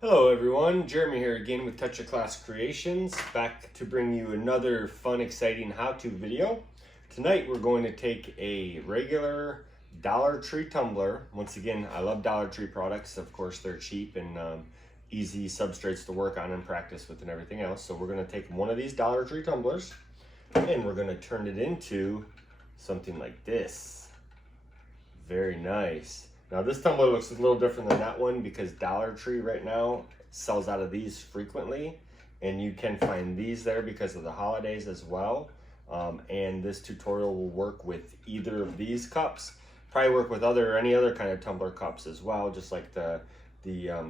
Hello everyone, Jeremy here again with Touch of Class Creations, back to bring you another fun, exciting how-to video. Tonight we're going to take a regular Dollar Tree tumbler. Once again, I love Dollar Tree products. Of course, they're cheap and easy substrates to work on and practice with and everything else. So we're going to take one of these Dollar Tree tumblers and we're going to turn it into something like this. Very nice. Now this tumbler looks a little different than that one because Dollar Tree right now sells out of these frequently, and you can find these there because of the holidays as well. And this tutorial will work with either of these cups. Probably work with any other kind of tumbler cups as well, just like the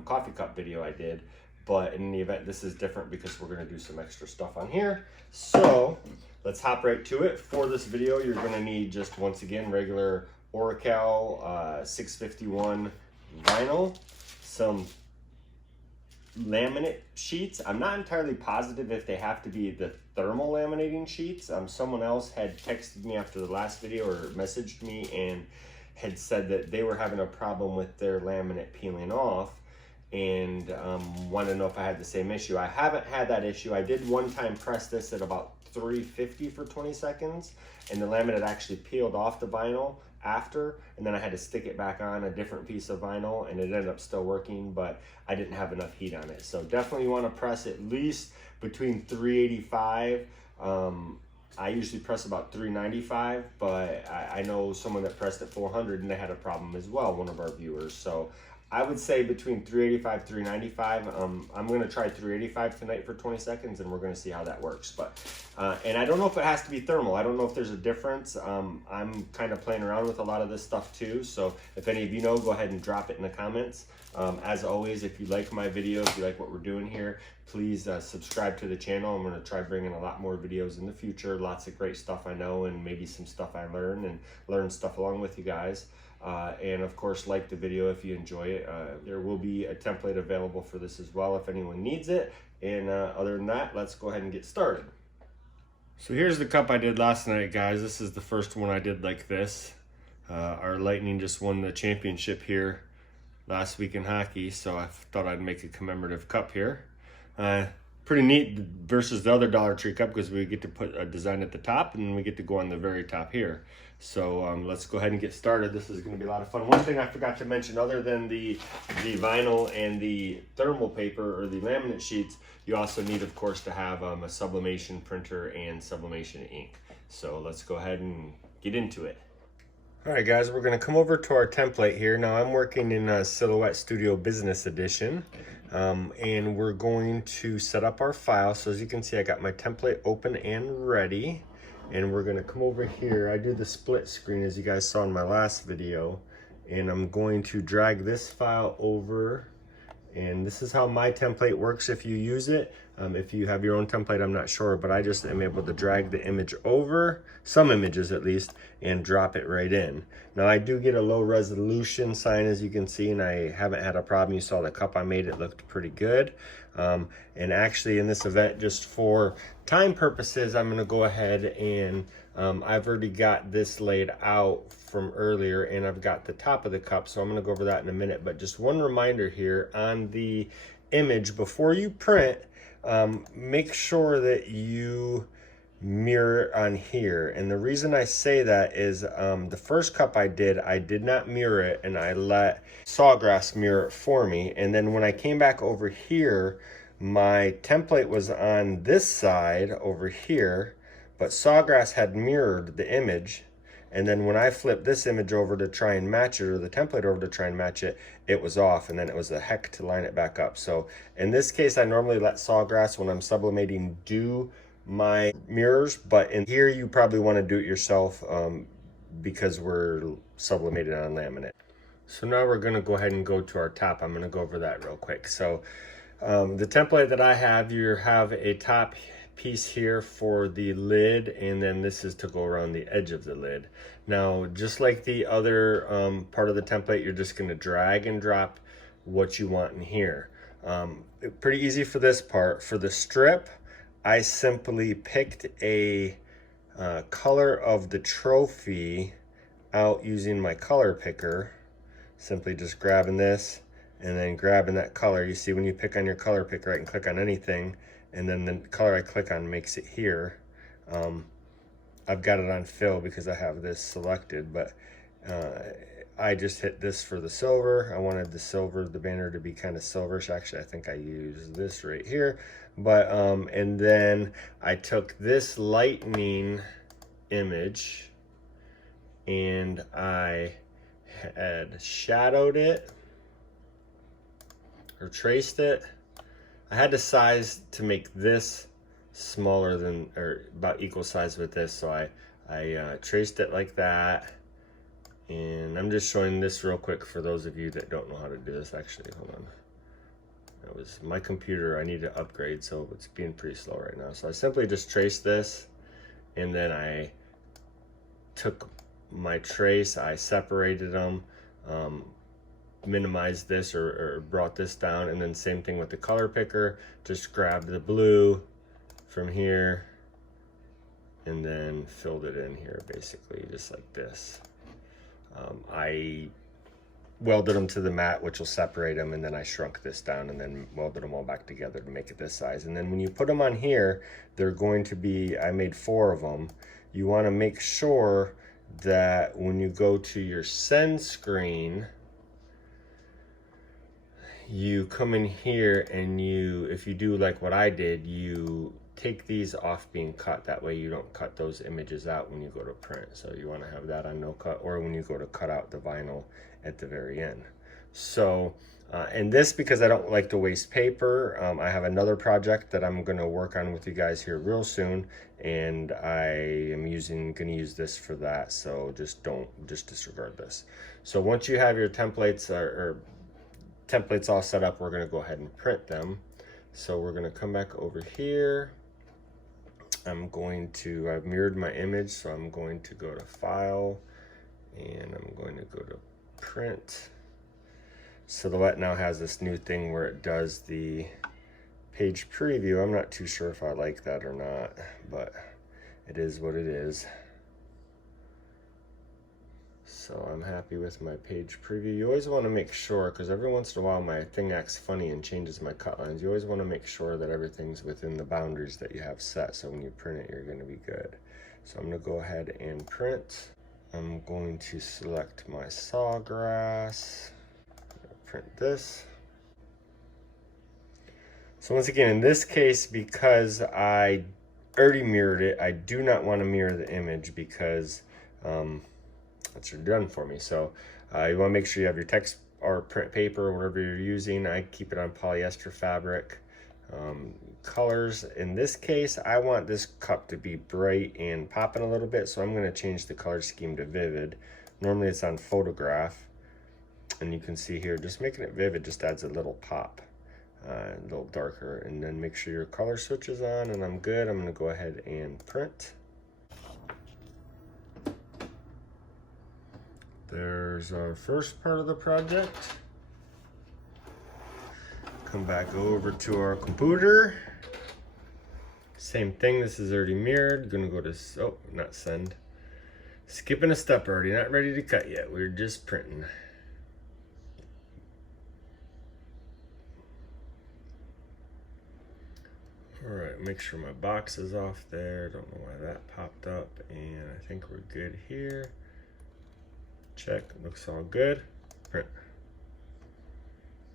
coffee cup video I did. But in the event, this is different because we're going to do some extra stuff on here. So let's hop right to it. For this video, you're going to need just, once again, regular Oracal 651 vinyl, some laminate sheets. I'm not entirely positive if they have to be the thermal laminating sheets. Someone else had texted me after the last video or messaged me and had said that they were having a problem with their laminate peeling off and wanted to know if I had the same issue. I haven't had that issue. I did one time press this at about 350 for 20 seconds and the laminate actually peeled off the vinyl after, and then I had to stick it back on a different piece of vinyl and it ended up still working, but I didn't have enough heat on it. So definitely want to press at least between 385. I usually press about 395, but I know someone that pressed at 400 and they had a problem as well, one of our viewers. So I would say between 385, 395. I'm going to try 385 tonight for 20 seconds and we're going to see how that works. But and I don't know if it has to be thermal. I don't know if there's a difference. I'm kind of playing around with a lot of this stuff too. So if any of you know, go ahead and drop it in the comments. As always, if you like my video, if you like what we're doing here, please subscribe to the channel. I'm going to try bringing a lot more videos in the future. Lots of great stuff I know and maybe some stuff I learn stuff along with you guys. And of course, like the video if you enjoy it. There will be a template available for this as well if anyone needs it. And other than that, let's go ahead and get started. So here's the cup I did last night, guys. This is the first one I did like this. Our Lightning just won the championship here last week in hockey, so I thought I'd make a commemorative cup here. Pretty neat versus the other Dollar Tree cup because we get to put a design at the top and we get to go on the very top here. So let's go ahead and get started. This is going to be a lot of fun. One thing I forgot to mention, other than the vinyl and the thermal paper or the laminate sheets, you also need, of course, to have a sublimation printer and sublimation ink. So let's go ahead and get into it. All right, guys, we're going to come over to our template here. Now I'm working in Silhouette Studio Business Edition, and we're going to set up our file. So as you can see, I got my template open and ready, and we're going to come over here. I do the split screen as you guys saw in my last video, and I'm going to drag this file over. And this is how my template works if you use it. If you have your own template, I'm not sure, but I just am able to drag the image over, some images at least, and drop it right in. Now I do get a low resolution sign as you can see, and I haven't had a problem. You saw the cup I made, it looked pretty good. And actually in this event, just for time purposes, I'm gonna go ahead and I've already got this laid out from earlier and I've got the top of the cup, so I'm gonna go over that in a minute. But just one reminder here on the image, before you print, make sure that you mirror on here. And the reason I say that is the first cup I did not mirror it and I let Sawgrass mirror it for me. And then when I came back over here, my template was on this side over here, but Sawgrass had mirrored the image. And then when I flipped this image over to try and match it, or the template over to try and match it, it was off, and then it was a heck to line it back up. So in this case, I normally let Sawgrass, when I'm sublimating, do my mirrors, but in here you probably want to do it yourself because we're sublimated on laminate. So now we're going to go ahead and go to our top. I'm going to go over that real quick. So the template that I have, you have a top piece here for the lid, and then this is to go around the edge of the lid. Now, just like the other part of the template, you're just going to drag and drop what you want in here. Pretty easy for this part. For the strip, I simply picked a color of the trophy out using my color picker. Simply just grabbing this and then grabbing that color. You see when you pick on your color picker, I can click on anything, and then the color I click on makes it here. I've got it on fill because I have this selected, but I just hit this for the silver. I wanted the silver, the banner to be kind of silverish. Actually, I think I used this right here. But, and then I took this lightning image and I had shadowed it or traced it. I had to size to make this smaller than, or about equal size with this, so I traced it like that. And I'm just showing this real quick for those of you that don't know how to do this. Actually, hold on. That was my computer. I need to upgrade, so it's being pretty slow right now. So I simply just traced this, and then I took my trace, I separated them, minimized this or brought this down, and then same thing with the color picker. Just grabbed the blue from here and then filled it in here, basically just like this. I welded them to the mat, which will separate them, and then I shrunk this down and then welded them all back together to make it this size. And then when you put them on here, they're going to be, I made 4 of them. You want to make sure that when you go to your send screen, you come in here and you, if you do like what I did, you take these off being cut. That way you don't cut those images out when you go to print. So you want to have that on no cut, or when you go to cut out the vinyl at the very end. So and this, because I don't like to waste paper, I have another project that I'm going to work on with you guys here real soon, and I am going to use this for that. So just disregard this. So once you have your templates or templates all set up, we're going to go ahead and print them. So we're going to come back over here. I've mirrored my image, so I'm going to go to File, and I'm going to go to Print. Silhouette now has this new thing where it does the page preview. I'm not too sure if I like that or not, but it is what it is. So I'm happy with my page preview. You always want to make sure, because every once in a while my thing acts funny and changes my cut lines. You always want to make sure that everything's within the boundaries that you have set, so when you print it, you're going to be good. So I'm going to go ahead and print. I'm going to select my sawgrass. Print this. So once again, in this case, because I already mirrored it, I do not want to mirror the image because that's done for me. So you want to make sure you have your text or print paper or whatever you're using. I keep it on polyester fabric. Colors, in this case, I want this cup to be bright and popping a little bit, so I'm going to change the color scheme to vivid. Normally it's on photograph, and you can see here, just making it vivid just adds a little pop, a little darker. And then make sure your color switch is on, and I'm good. I'm going to go ahead and print. There's our first part of the project. Come back over to our computer. Same thing, this is already mirrored. Gonna go to, oh, not send. Skipping a step already, not ready to cut yet. We're just printing. All right, make sure my box is off there. Don't know why that popped up. And I think we're good here. Check, looks all good. Print.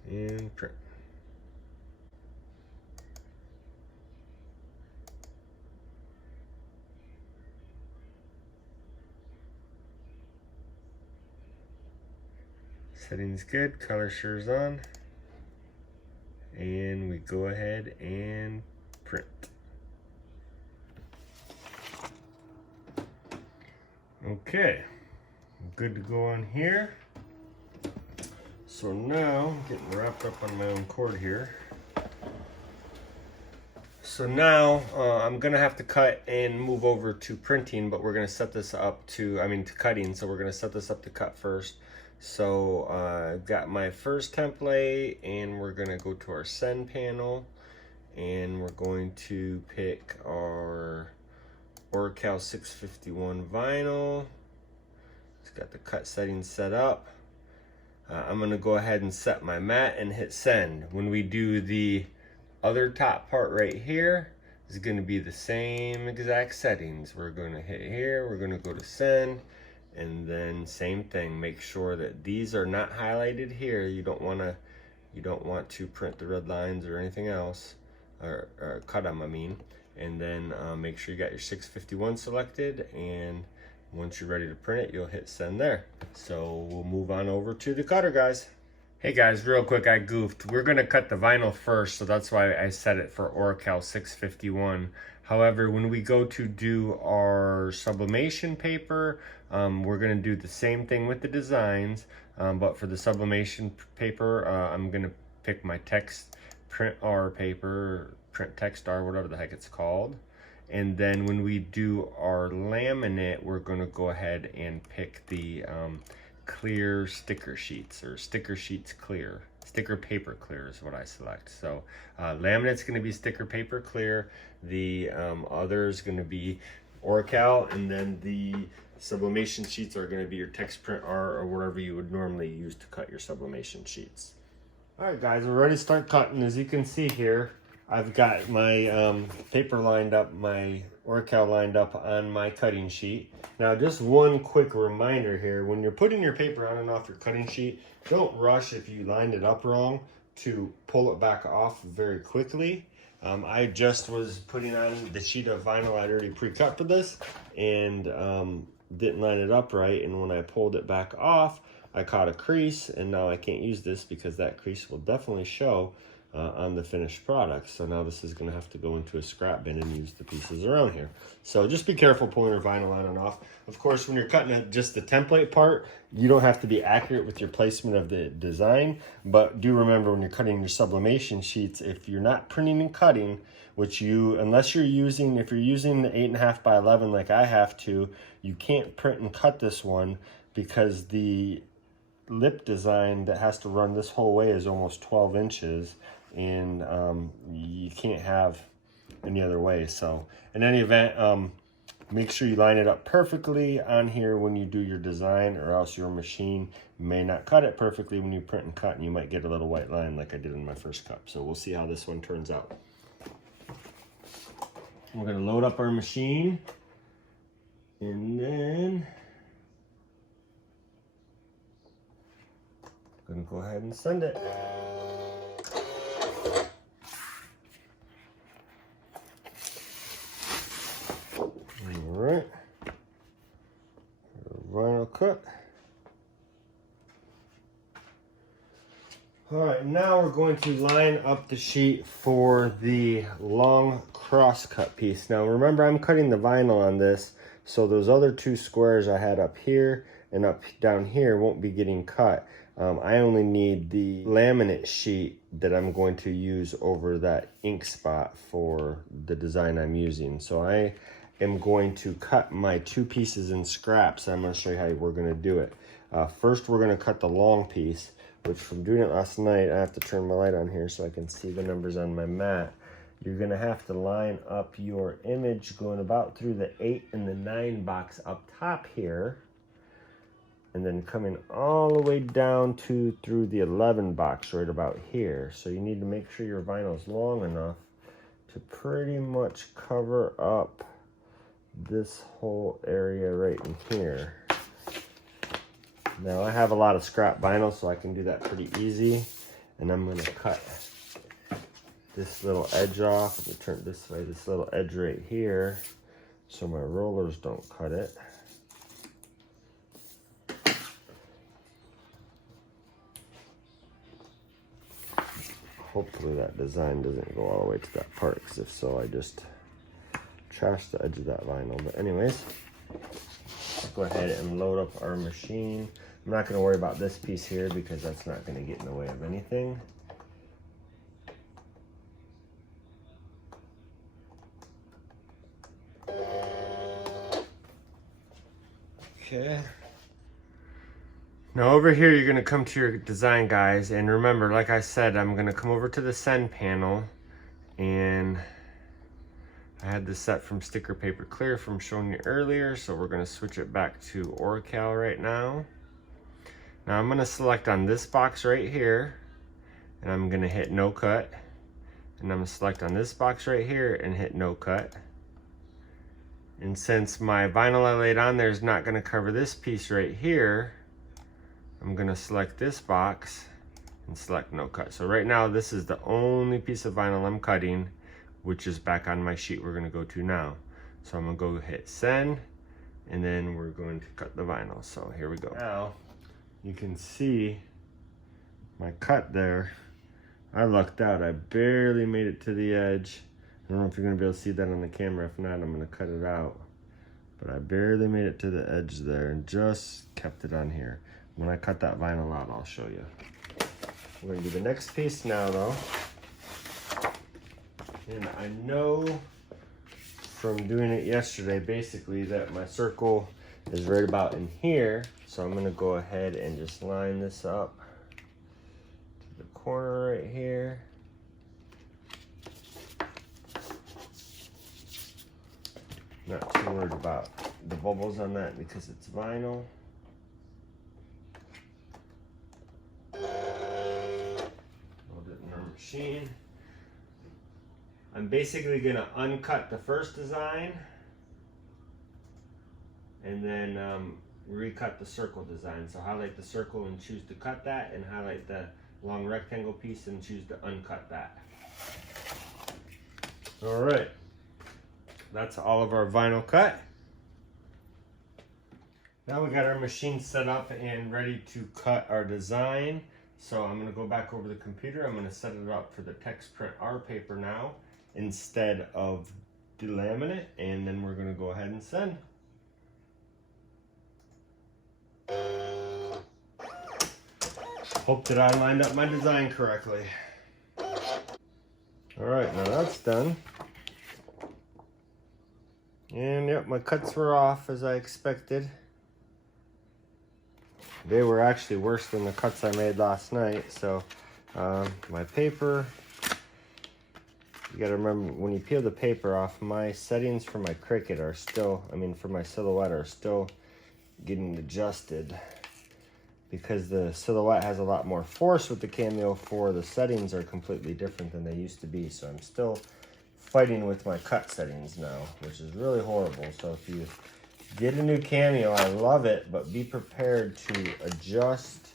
And print. Settings good, color sure's on. And we go ahead and print. Okay. Good to go on here. So now, I'm getting wrapped up on my own cord here. So now I'm gonna have to cut and move over to printing, but we're gonna set this up to cutting. So we're gonna set this up to cut first. So I've got my first template, and we're gonna go to our send panel, and we're going to pick our Orcal 651 vinyl. It's got the cut settings set up. I'm gonna go ahead and set my mat and hit send. When we do the other top part right here, is gonna be the same exact settings. We're gonna hit here, we're gonna go to send, and then same thing. Make sure that these are not highlighted here. You don't want to print the red lines or anything else, or cut them, I mean. And then make sure you got your 651 selected, and once you're ready to print it, you'll hit send there. So we'll move on over to the cutter, guys. Hey guys, real quick, I goofed. We're gonna cut the vinyl first, so that's why I set it for Oracal 651. However, when we go to do our sublimation paper, we're gonna do the same thing with the designs, but for the sublimation paper, I'm gonna pick my text print R paper, print text R, whatever the heck it's called. And then when we do our laminate, we're gonna go ahead and pick the clear sticker sheets, or sticker sheets clear. Sticker paper clear is what I select. So laminate's gonna be sticker paper clear. The other is gonna be Oracal, and then the sublimation sheets are gonna be your text print R, or whatever you would normally use to cut your sublimation sheets. All right guys, we're ready to start cutting. As you can see here, I've got my paper lined up, my Oracal lined up on my cutting sheet. Now just one quick reminder here, when you're putting your paper on and off your cutting sheet, don't rush if you lined it up wrong to pull it back off very quickly. I just was putting on the sheet of vinyl I'd already pre-cut for this, and didn't line it up right, and when I pulled it back off, I caught a crease, and now I can't use this because that crease will definitely show on the finished product. So now this is going to have to go into a scrap bin and use the pieces around here. So just be careful pulling your vinyl on and off. Of course, when you're cutting just the template part, you don't have to be accurate with your placement of the design, but do remember when you're cutting your sublimation sheets, if you're not printing and cutting, which unless you're using, if you're using the 8.5 by 11 like I have to, you can't print and cut this one, because the lip design that has to run this whole way is almost 12 inches, and you can't have any other way. So in any event, make sure you line it up perfectly on here when you do your design, or else your machine may not cut it perfectly when you print and cut, and you might get a little white line like I did in my first cut. So we'll see how this one turns out. We're going to load up our machine, and then I'm going to go ahead and send it. Alright, vinyl cut. Alright, now we're going to line up the sheet for the long cross cut piece. Now remember, I'm cutting the vinyl on this, so those other two squares I had up here and up down here won't be getting cut. I only need the laminate sheet that I'm going to use over that ink spot for the design I'm using. So I am going to cut my two pieces in scraps. I'm going to show you how we're going to do it. First, we're going to cut the long piece, which from doing it last night, I have to turn my light on here so I can see the numbers on my mat. You're going to have to line up your image going about through the 8 and the 9 box up top here, and then coming all the way down to through the 11 box right about here. So you need to make sure your vinyl is long enough to pretty much cover up this whole area right in here. Now I have a lot of scrap vinyl, so I can do that pretty easy. And I'm going to cut this little edge off. Let me turn it this way, this little edge right here, so my rollers don't cut it. Hopefully that design doesn't go all the way to that part, because if so, I just trashed the edge of that vinyl. But anyways, let's go ahead and load up our machine. I'm not going to worry about this piece here because that's not going to get in the way of anything. Okay. Now over here, you're going to come to your design, guys, and remember, like I said, I'm going to come over to the send panel, and I had this set from sticker paper clear from showing you earlier, so we're going to switch it back to Oracal right now. Now I'm gonna select on this box right here, and I'm gonna hit no cut. And I'm gonna select on this box right here and hit no cut. And since my vinyl I laid on there is not gonna cover this piece right here, I'm gonna select this box and select no cut. So right now this is the only piece of vinyl I'm cutting, which is back on my sheet we're gonna go to now. So I'm gonna go hit send, and then we're going to cut the vinyl. So here we go. Now you can see my cut there. I lucked out. I barely made it to the edge. I don't know if you're gonna be able to see that on the camera. If not, I'm gonna cut it out. But I barely made it to the edge there and just kept it on here. When I cut that vinyl out, I'll show you. We're gonna do the next piece now though. And I know from doing it yesterday basically that my circle is right about in here. So I'm gonna go ahead and just line this up to the corner right here. Not too worried about the bubbles on that because it's vinyl. Load it in our machine. I'm basically gonna uncut the first design and then recut the circle design. So highlight the circle and choose to cut that, and highlight the long rectangle piece and choose to uncut that. All right, that's all of our vinyl cut. Now we got our machine set up and ready to cut our design. So I'm gonna go back over the computer. I'm gonna set it up for the text print R paper now instead of the laminate, and then we're gonna go ahead and send. Hope that I lined up my design correctly. All right, now that's done. And yep, my cuts were off as I expected. They were actually worse than the cuts I made last night. So my paper, you gotta remember when you peel the paper off, my settings for my Cricut are still, for my silhouette are still getting adjusted, because the silhouette has a lot more force with the Cameo 4. The settings are completely different than they used to be. So I'm still fighting with my cut settings now, which is really horrible. So if you get a new Cameo, I love it, but be prepared to adjust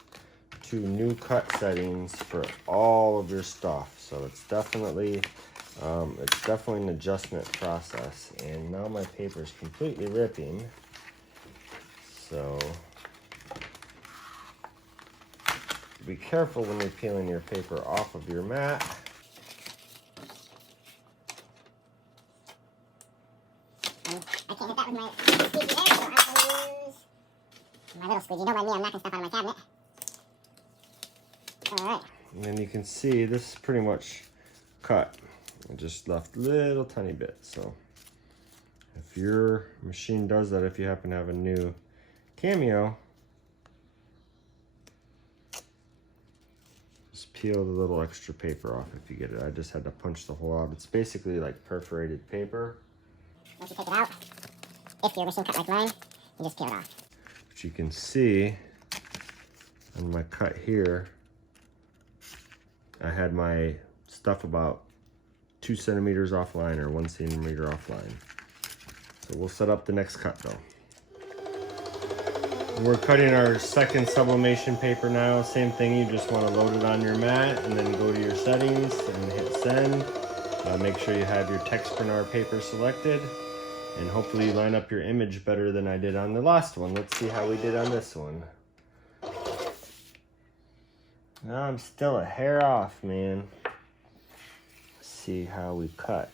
to new cut settings for all of your stuff. So it's definitely an adjustment process. And now my paper is completely ripping. So be careful when you're peeling your paper off of your mat. I can't hit that with my squeegee there, so I'm gonna use my little squeegee. Don't mind me, I'm knocking stuff out of my cabinet. Alright. And then you can see this is pretty much cut. I just left little tiny bits. So if your machine does that, if you happen to have a new Cameo, just peel the little extra paper off if you get it. I just had to punch the hole out. It's basically like perforated paper. Once you take it out, if your machine cut like mine, you just peel it off. But you can see on my cut here, I had my stuff about 2 centimeters offline or 1 centimeter offline. So we'll set up the next cut though. We're cutting our second sublimation paper now. Same thing, you just want to load it on your mat and then go to your settings and hit send. Make sure you have your text print R paper selected, and hopefully you line up your image better than I did on the last one. Let's see how we did on this one. Now I'm still a hair off, man. Let's see how we cut.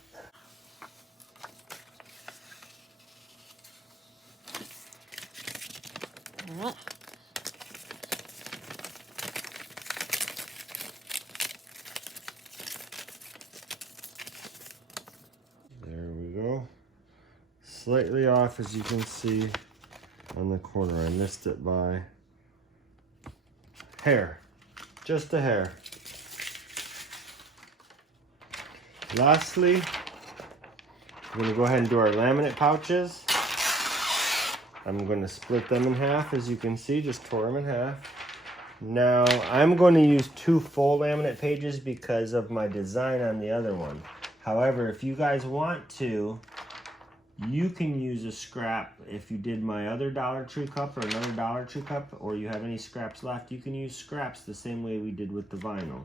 All right. There we go. Slightly off, as you can see on the corner. I missed it by hair, just a hair. Lastly, we're going to go ahead and do our laminate pouches. I'm going to split them in half, as you can see, just tore them in half. Now, I'm going to use 2 full laminate pages because of my design on the other one. However, if you guys want to, you can use a scrap. If you did my other Dollar Tree cup or another Dollar Tree cup, or you have any scraps left, you can use scraps the same way we did with the vinyl.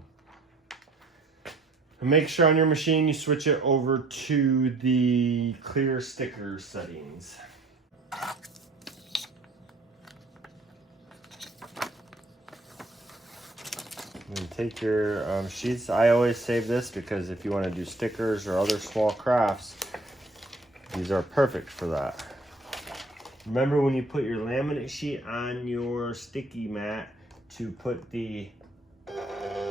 And make sure on your machine you switch it over to the clear sticker settings. And take your sheets. I always save this because if you want to do stickers or other small crafts, these are perfect for that. Remember when you put your laminate sheet on your sticky mat to put the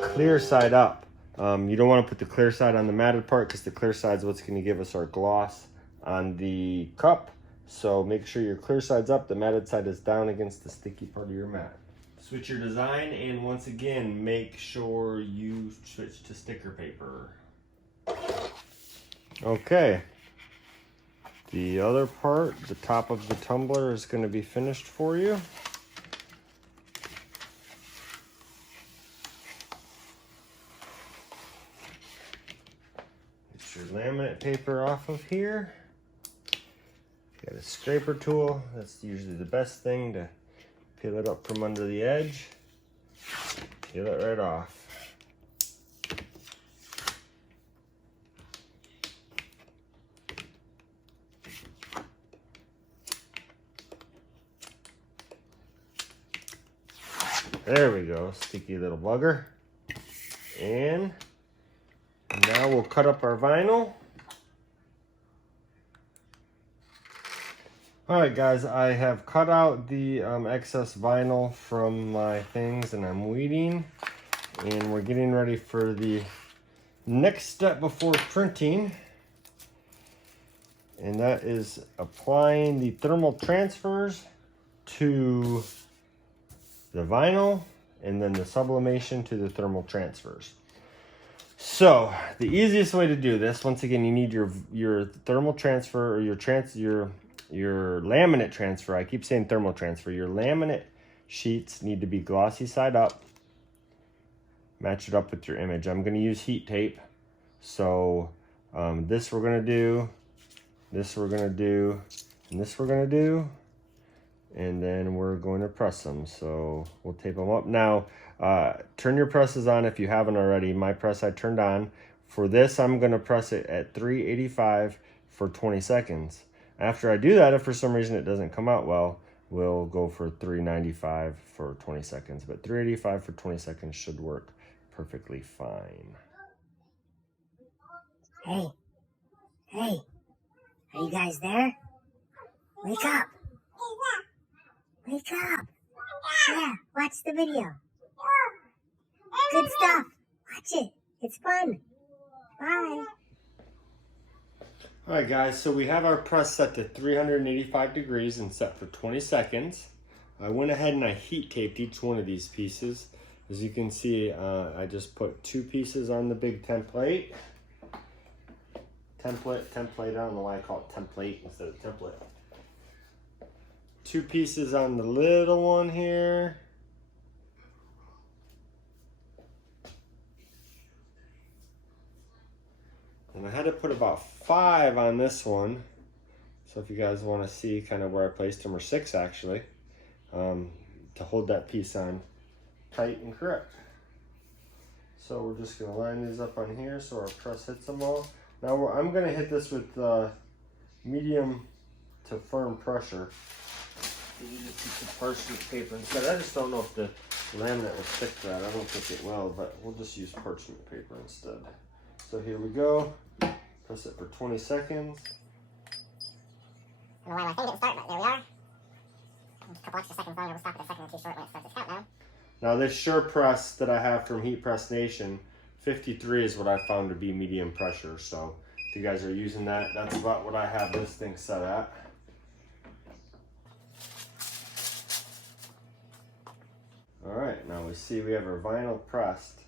clear side up. You don't want to put the clear side on the matted part because the clear side is what's going to give us our gloss on the cup. So make sure your clear side's up, the matted side is down against the sticky part of your mat. Switch your design, and once again, make sure you switch to sticker paper. Okay. The other part, the top of the tumbler, is going to be finished for you. Get your laminate paper off of here. Got a scraper tool. That's usually the best thing to peel it up from under the edge. Peel it right off. There we go, sticky little bugger. And now we'll cut up our vinyl. Alright guys, I have cut out the excess vinyl from my things and I'm weeding. And we're getting ready for the next step before printing. And that is applying the thermal transfers to the vinyl and then the sublimation to the thermal transfers. So the easiest way to do this, once again, you need your thermal transfer or your laminate transfer. I keep saying thermal transfer. Your laminate sheets need to be glossy side up. Match it up with your image. I'm going to use heat tape. So this we're going to do, this we're going to do, and this we're going to do. And then we're going to press them. So we'll tape them up. Now, turn your presses on if you haven't already. My press I turned on. For this, I'm going to press it at 385 for 20 seconds. After I do that, if for some reason it doesn't come out well, we'll go for 395 for 20 seconds. But 385 for 20 seconds should work perfectly fine. Hey, hey, are you guys there? Wake up. Wake up. Yeah, watch the video. Good stuff. Watch it. It's fun. Bye. Alright guys, so we have our press set to 385 degrees and set for 20 seconds. I went ahead and I heat taped each one of these pieces. As you can see, I just put 2 pieces on the big template. Template, I don't know why I call it template instead of template. 2 pieces on the little one here. And I had to put about 5 on this one. So if you guys want to see kind of where I placed them, or 6 actually, to hold that piece on tight and correct. So we're just going to line these up on here so our press hits them all. Now I'm going to hit this with medium to firm pressure. You just use some parchment paper instead. I just don't know if the laminate will stick to that. I don't think it will, but we'll just use parchment paper instead. So here we go. Press it for 20 seconds. I don't know why my thing didn't start, but there we are. A couple extra seconds longer. We'll stop at a second or 2 short when it starts its countdown. Now this Sure Press that I have from Heat Press Nation, 53 is what I found to be medium pressure. So if you guys are using that, that's about what I have this thing set at. Alright, now we see we have our vinyl pressed.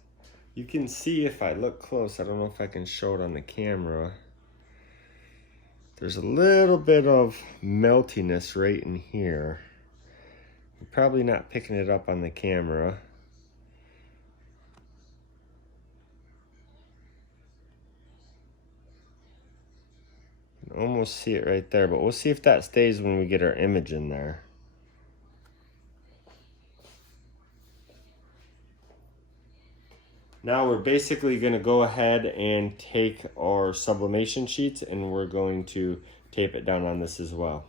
You can see if I look close, I don't know if I can show it on the camera. There's a little bit of meltiness right in here. You're probably not picking it up on the camera, almost see it right there, but we'll see if that stays when we get our image in there. Now we're basically going to go ahead and take our sublimation sheets and we're going to tape it down on this as well.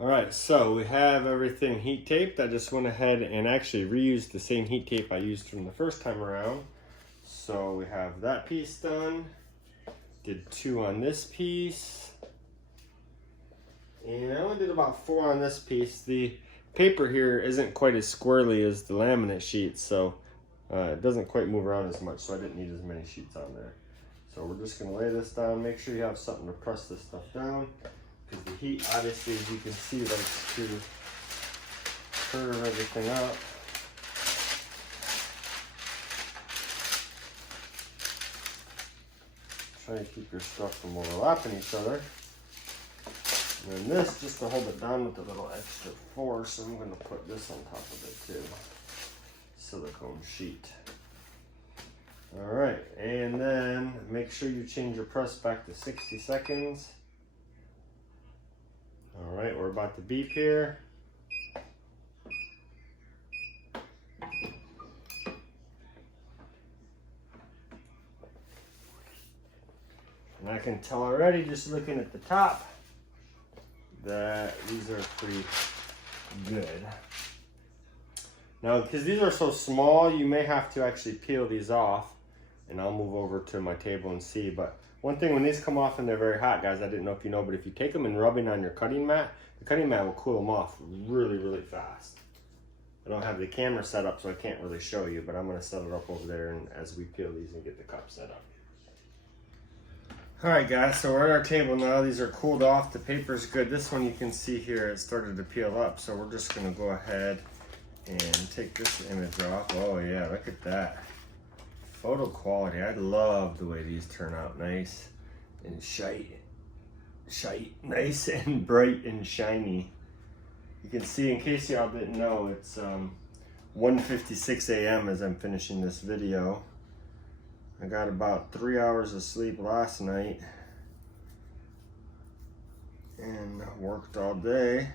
Alright, so we have everything heat taped. I just went ahead and actually reused the same heat tape I used from the first time around. So we have that piece done. Did 2 on this piece. And I only did about 4 on this piece. The paper here isn't quite as squirrely as the laminate sheet, so it doesn't quite move around as much, so I didn't need as many sheets on there. So we're just going to lay this down. Make sure you have something to press this stuff down, because the heat, obviously, as you can see, likes to curve everything up. Try to keep your stuff from overlapping each other. And then this, just to hold it down with a little extra force, I'm going to put this on top of it too. Silicone sheet. Alright, and then make sure you change your press back to 60 seconds. Alright, we're about to beep here. And I can tell already, just looking at the top, that these are pretty good. Now, because these are so small, you may have to actually peel these off, and I'll move over to my table and see. But one thing, when these come off and they're very hot, guys, I didn't know if you know, but if you take them and rubbing on your cutting mat, the cutting mat will cool them off really, really fast. I don't have the camera set up, so I can't really show you, but I'm going to set it up over there and as we peel these and get the cup set up. Alright guys, so we're at our table now. These are cooled off. The paper's good. This one you can see here, it started to peel up, so we're just going to go ahead and take this image off. Oh yeah, look at that. Photo quality. I love the way these turn out. Nice and nice and bright and shiny. You can see, in case y'all didn't know, it's 1:56 a.m. as I'm finishing this video. I got about 3 hours of sleep last night and worked all day.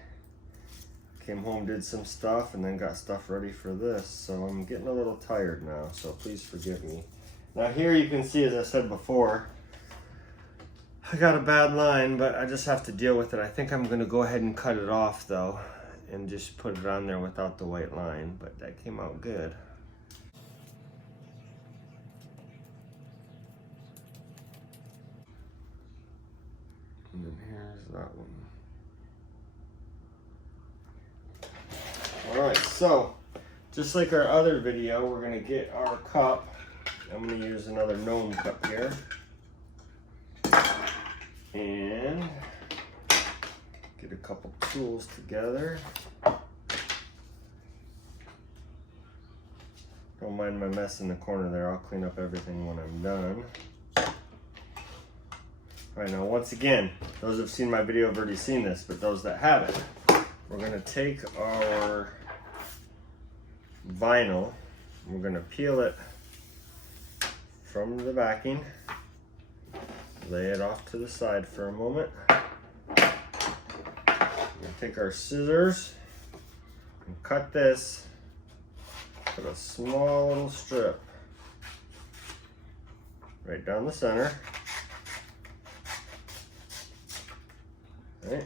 Came home, did some stuff, and then got stuff ready for this. So I'm getting a little tired now, so please forgive me. Now here you can see, as I said before, I got a bad line, but I just have to deal with it. I think I'm gonna go ahead and cut it off though, and just put it on there without the white line, but that came out good. And then here's that one. Alright, so just like our other video, we're going to get our cup. I'm going to use another gnome cup here. And get a couple tools together. Don't mind my mess in the corner there. I'll clean up everything when I'm done. All right, now once again, those who've seen my video have already seen this, but those that haven't, we're going to take our vinyl, we're going to peel it from the backing, lay it off to the side for a moment. We're going to take our scissors and cut this, put a small little strip right down the center. Right,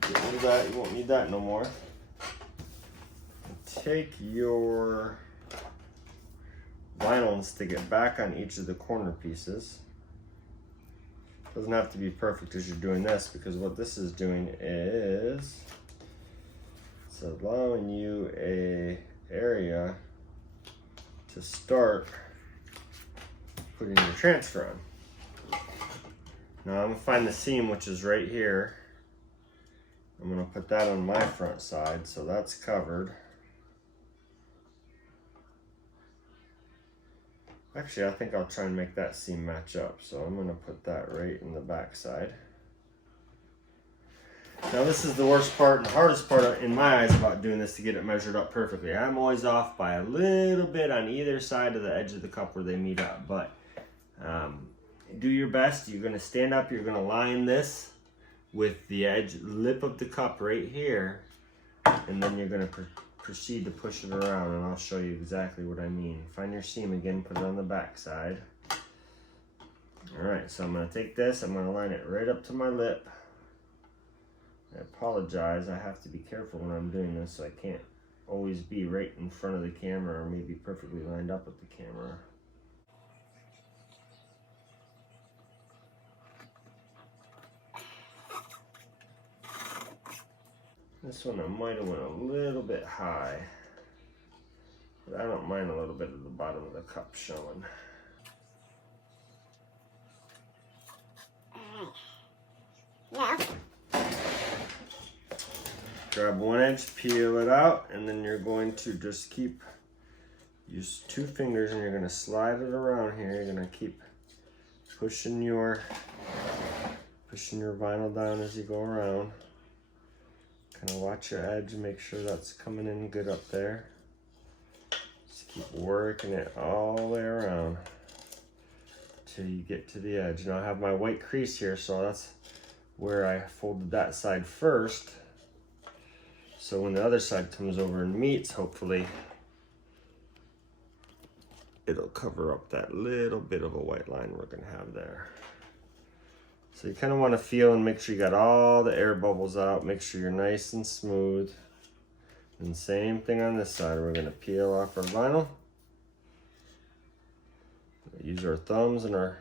get rid of that, you won't need that no more. Take your vinyl and stick it back on each of the corner pieces. Doesn't have to be perfect as you're doing this, because what this is doing is it's allowing you a area to start putting your transfer on. Now I'm gonna find the seam, which is right here. I'm going to put that on my front side, so that's covered. Actually, I think I'll try and make that seam match up, so I'm going to put that right in the back side. Now this is the worst part and the hardest part in my eyes about doing this, to get it measured up perfectly. I'm always off by a little bit on either side of the edge of the cup where they meet up, but do your best. You're gonna stand up, you're gonna line this with the edge lip of the cup right here, and then you're gonna proceed to push it around, and I'll show you exactly what I mean. Find your seam again, put it on the back side. All right, so I'm gonna take this, I'm gonna line it right up to my lip. I apologize, I have to be careful when I'm doing this, so I can't always be right in front of the camera or maybe perfectly lined up with the camera. This one I might have went a little bit high, but I don't mind a little bit of the bottom of the cup showing. No. Grab one edge, peel it out, and then you're going to just keep, use 2 fingers and you're going to slide it around here. You're going to keep pushing your vinyl down as you go around. Kind of watch your edge and make sure that's coming in good up there. Just keep working it all the way around till you get to the edge. Now I have my white crease here, so that's where I folded that side first. So when the other side comes over and meets, hopefully it'll cover up that little bit of a white line we're gonna have there. So you kind of want to feel and make sure you got all the air bubbles out, make sure you're nice and smooth. And same thing on this side, we're gonna peel off our vinyl. Use our thumbs and our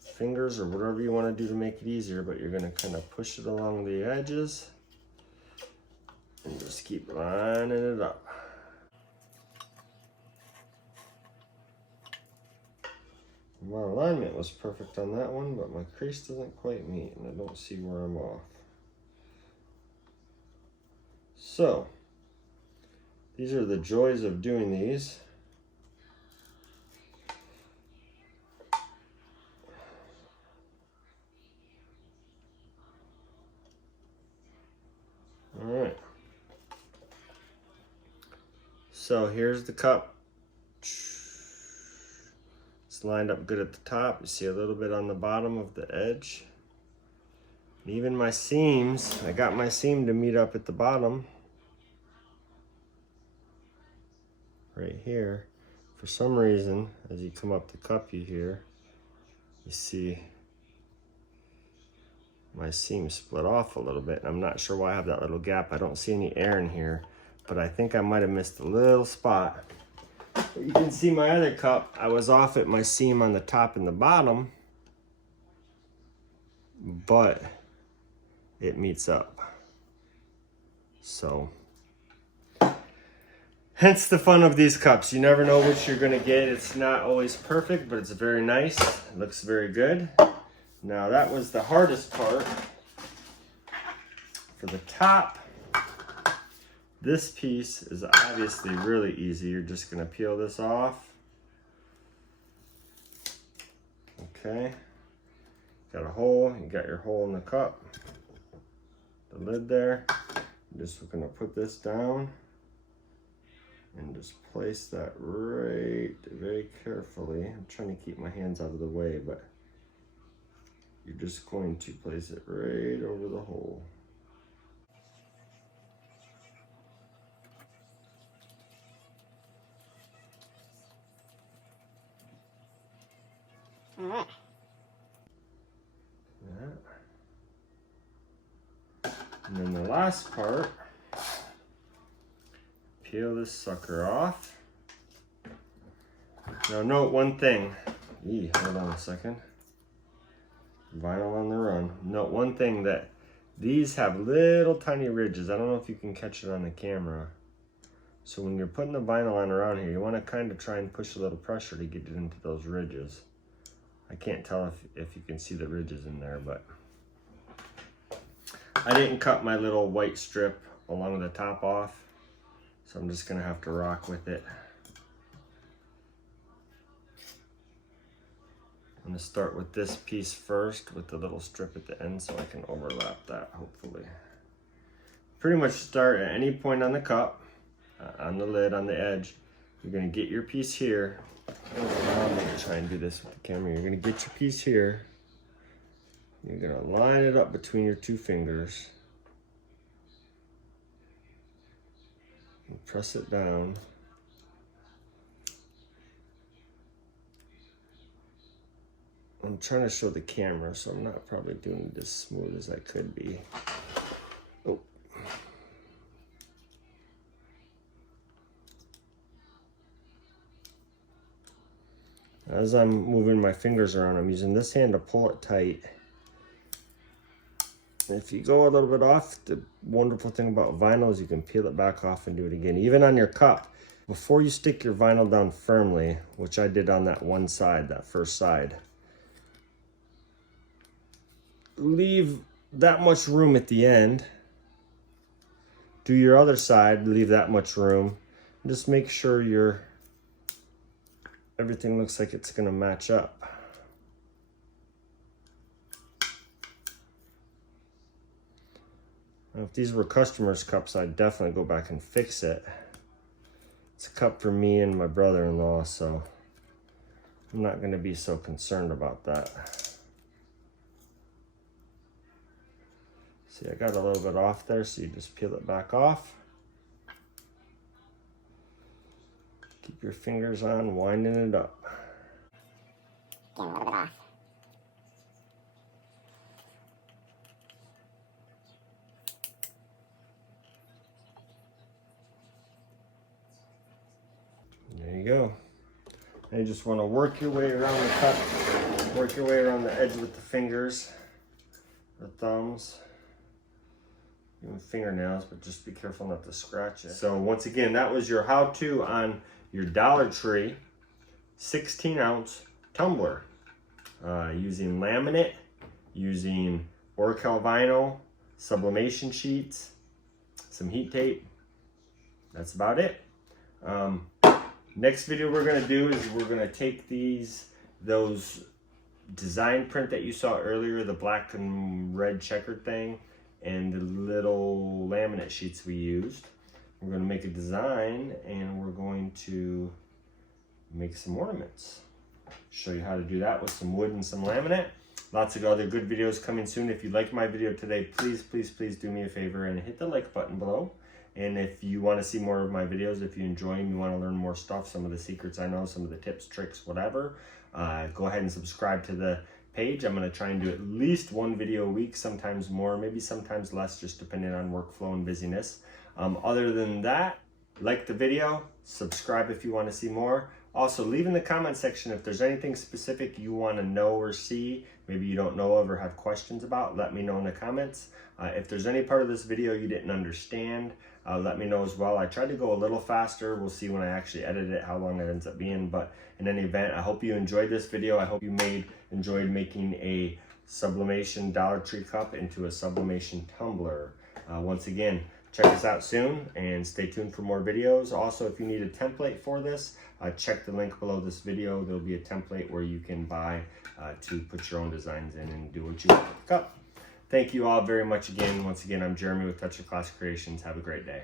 fingers or whatever you want to do to make it easier, but you're gonna kind of push it along the edges. And just keep lining it up. My alignment was perfect on that one, but my crease doesn't quite meet, and I don't see where I'm off. So, these are the joys of doing these. All right. So here's the cup. It's lined up good at the top. You see a little bit on the bottom of the edge. And even my seams, I got my seam to meet up at the bottom. Right here. For some reason, as you come up the cup you see my seam split off a little bit. I'm not sure why I have that little gap. I don't see any air in here, but I think I might have missed a little spot. But you can see my other cup, I was off at my seam on the top and the bottom, but it meets up. So, hence the fun of these cups. You never know which you're gonna get. It's not always perfect, but it's very nice. It looks very good. Now that was the hardest part. For the top, this piece is obviously really easy. You're just gonna peel this off. Okay. Got a hole, you got your hole in the cup. The lid there. I'm just gonna put this down and just place that right very carefully. I'm trying to keep my hands out of the way, but you're just going to place it right over the hole. Alright. And then the last part, peel this sucker off. Now note one thing. Hold on a second. Vinyl on the run. Note one thing, that these have little tiny ridges. I don't know if you can catch it on the camera. So when you're putting the vinyl on around here, you want to kind of try and push a little pressure to get it into those ridges. I can't tell if you can see the ridges in there, but I didn't cut my little white strip along the top off, so I'm just gonna have to rock with it. I'm gonna start with this piece first with the little strip at the end so I can overlap that, hopefully. Pretty much start at any point on the cup, on the lid, on the edge. You're gonna get your piece here, I'm gonna try and do this with the camera. You're gonna get your piece here. You're gonna line it up between your two fingers. And press it down. I'm trying to show the camera, so I'm not probably doing it as smooth as I could be. Oh. As I'm moving my fingers around, I'm using this hand to pull it tight. If you go a little bit off, the wonderful thing about vinyl is you can peel it back off and do it again. Even on your cup, before you stick your vinyl down firmly, which I did on that one side, that first side, leave that much room at the end. Do your other side, leave that much room. Just make sure everything looks like it's gonna match up. Now, if these were customers' cups, I'd definitely go back and fix it. It's a cup for me and my brother-in-law, so I'm not gonna be so concerned about that. See, I got a little bit off there, so you just peel it back off. Keep your fingers on, winding it up. Getting a little bit off. There you go. And you just want to work your way around the cup, work your way around the edge with the fingers, the thumbs, even fingernails, but just be careful not to scratch it. So once again, that was your how-to on your Dollar Tree 16-ounce tumbler, using laminate, using Oracal vinyl, sublimation sheets, some heat tape. That's about it. Next video we're going to do is we're going to take those design print that you saw earlier, the black and red checkered thing, and the little laminate sheets we used. We're going to make a design and we're going to make some ornaments. Show you how to do that with some wood and some laminate. Lots of other good videos coming soon. If you liked my video today, please, please, please do me a favor and hit the like button below. And if you want to see more of my videos, if you enjoy them, you want to learn more stuff, some of the secrets I know, some of the tips, tricks, whatever, go ahead and subscribe to the page. I'm going to try and do at least one video a week, sometimes more, maybe sometimes less, just depending on workflow and busyness. Other than that, like the video, subscribe if you want to see more. Also, leave in the comment section if there's anything specific you want to know or see, maybe you don't know of or have questions about, let me know in the comments. If there's any part of this video you didn't understand, let me know as well. I tried to go a little faster. We'll see when I actually edit it how long it ends up being, but in any event, I hope you enjoyed this video. I hope you enjoyed making a Sublimation Dollar Tree cup into a Sublimation tumbler. Once again, check us out soon and stay tuned for more videos. Also, if you need a template for this, check the link below this video. There'll be a template where you can buy to put your own designs in and do what you want with the cup. Thank you all very much again. Once again, I'm Jeremy with Touch of Class Creations. Have a great day.